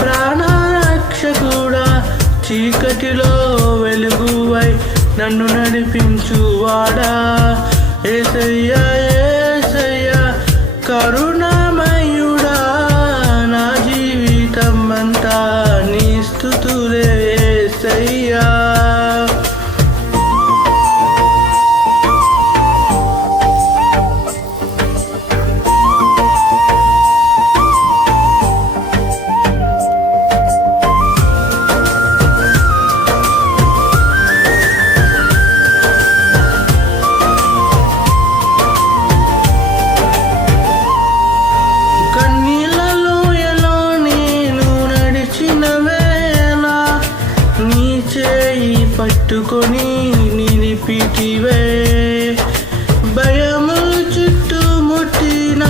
ప్రాణరక్షకుడా చీకటిలో వెలుగువై నన్ను నడిపించువాడా యేసయ్యా యేసయ్యా కరుణామయుడా నా జీవితం అంతా నీ స్తుతులే యేసయ్యా పట్టుకొని నిలిపితివే భయము చుట్టుముట్టిన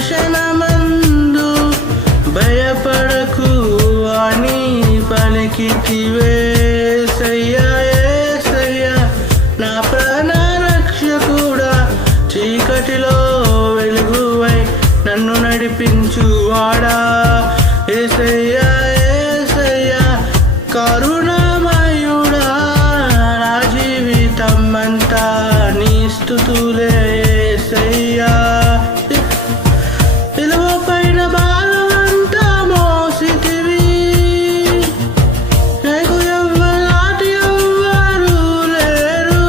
క్షణమందు భయపడకు అని పలికితివే యేసయ్యా యేసయ్యా నా ప్రాణరక్షకుడా చీకటిలో వెలుగువై నన్ను నడిపించువాడా యేసయ్యా యేసయ్యా కరుణామయుడా నా జీవితమంతా నీ స్తుతులే యేసయ్యా సిలువ పైన భారమంతా మోసితివి నీకు ఎవ్వలాటి ఎవ్వరు లేరు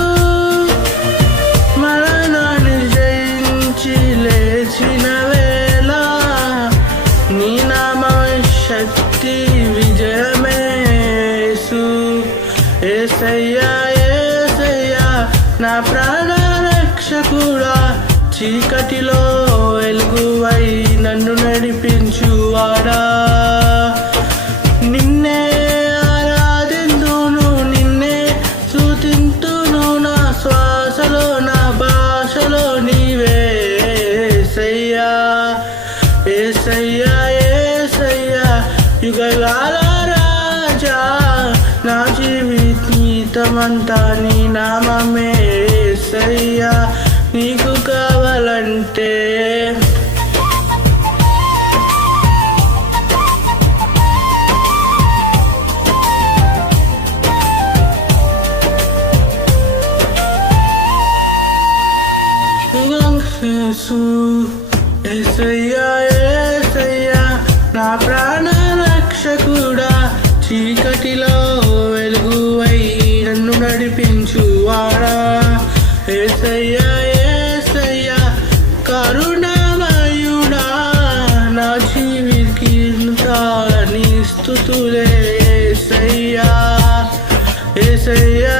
మరణాన్ని జయించి లేచిన వేళ నీ నామమే శక్తి విజయమే యేసయ్యా యేసయ్యా నా ప్రాణరక్షకుడా చీకటిలో వెలుగువై నన్ను నడిపించువాడా నిన్నే ఆరాధింతును నిన్నే స్తుతింతును నా శ్వాసలో నా భాషలో నీవే యేసయ్యా యేసయ్యా యేసయ్యా యుగలాల రాజా నా జీవితమంతా నీ నామమే యేసయ్యా నీకు కావాలంటే యేసయ్యా యేసయ్యా నా ప్రాణరక్షకుడా చీకటిలో వెలుగువై నన్ను నడిపించువాడా యేసయ్యా యేసయ్యా కరుణామయుడా నా జీవితంతా నీ స్తుతులే యేసయ్యా యేసయ్యా